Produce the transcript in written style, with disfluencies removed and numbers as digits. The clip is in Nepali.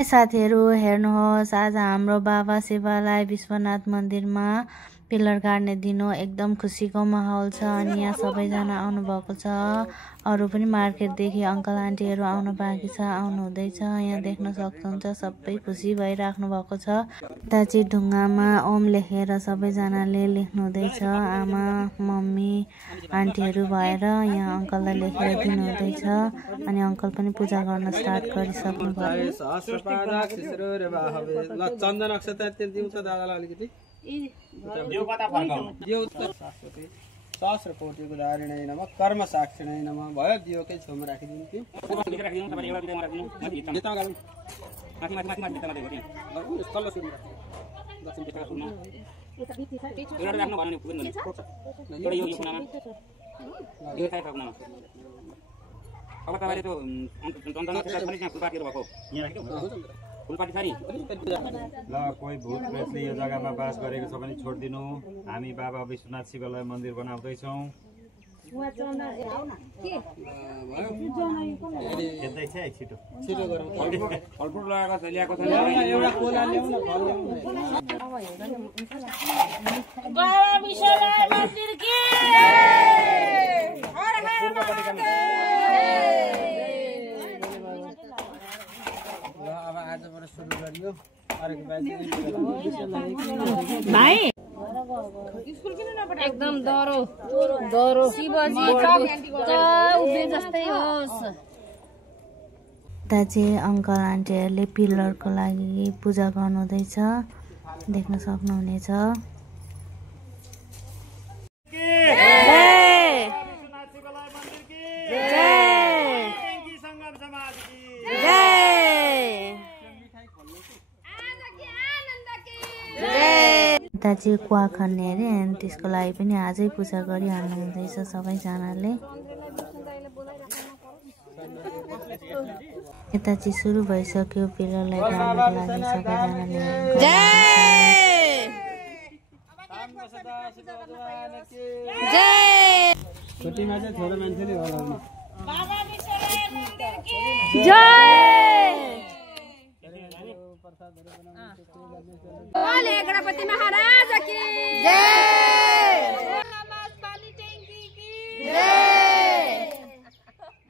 साथीहरु हेर्नुहोस्, आज हाम्रो बाबा शिवलाई विश्वनाथ मन्दिरमा पिलर गाड्ने दिन हो। एकदम खुसीको माहौल छ अनि यहाँ सबैजना आउनु भएको छ। अरु पनि मार्केटदेखि अंकल आन्टीहरु आउनु बाँकी छ, आउनु हुँदैछ। यहाँ देख्न सक्नुहुन्छ सबै खुसी भइराख्नु भएको छ। ताची ढुङ्गामा ओम लेखेर सबैजनाले लेख्नु हुँदैछ। आमा, मम्मी, आन्टीहरु भएर यहाँ अंकललाई लेखेर दिनु हुँदैछ अनि अंकल पनि पूजा गर्न स्टार्ट गरिसक्नु भयो। चन्दन अक्षता दिउँछ दादालाई अलिकति सहस्र कोटिको धारिणै नमः कर्म साक्षिणै नमः भयो दियोकै छेउमा राखिदिनु कि ल कोही भूत प्रेतले यो जग्गामा बास गरेको छ भने छोडिदिनु। हामी बाबा विश्वनाथ शिवलाई मन्दिर बनाउँदैछौँ। भाइ एकदम दरो शिवजी उभे जस्तै होस्। दाजे अंकल आन्टीहरुले पिलरको लागि पूजा गर्नुहुँदैछ, देख्न सक्नुहुनेछ। दाजी क्वा खन्ने अरे अनि त्यसको लागि पनि आजै पूजा गरिहाल्नु हुँदैछ सबैजनाले। यता चाहिँ सुरु भइसक्यो पिलरलाई गाड्नको लागि सबैजनाले। छुट्टीमा चाहिँ छोरो मान्छेले होला गणपति महाराज की जय।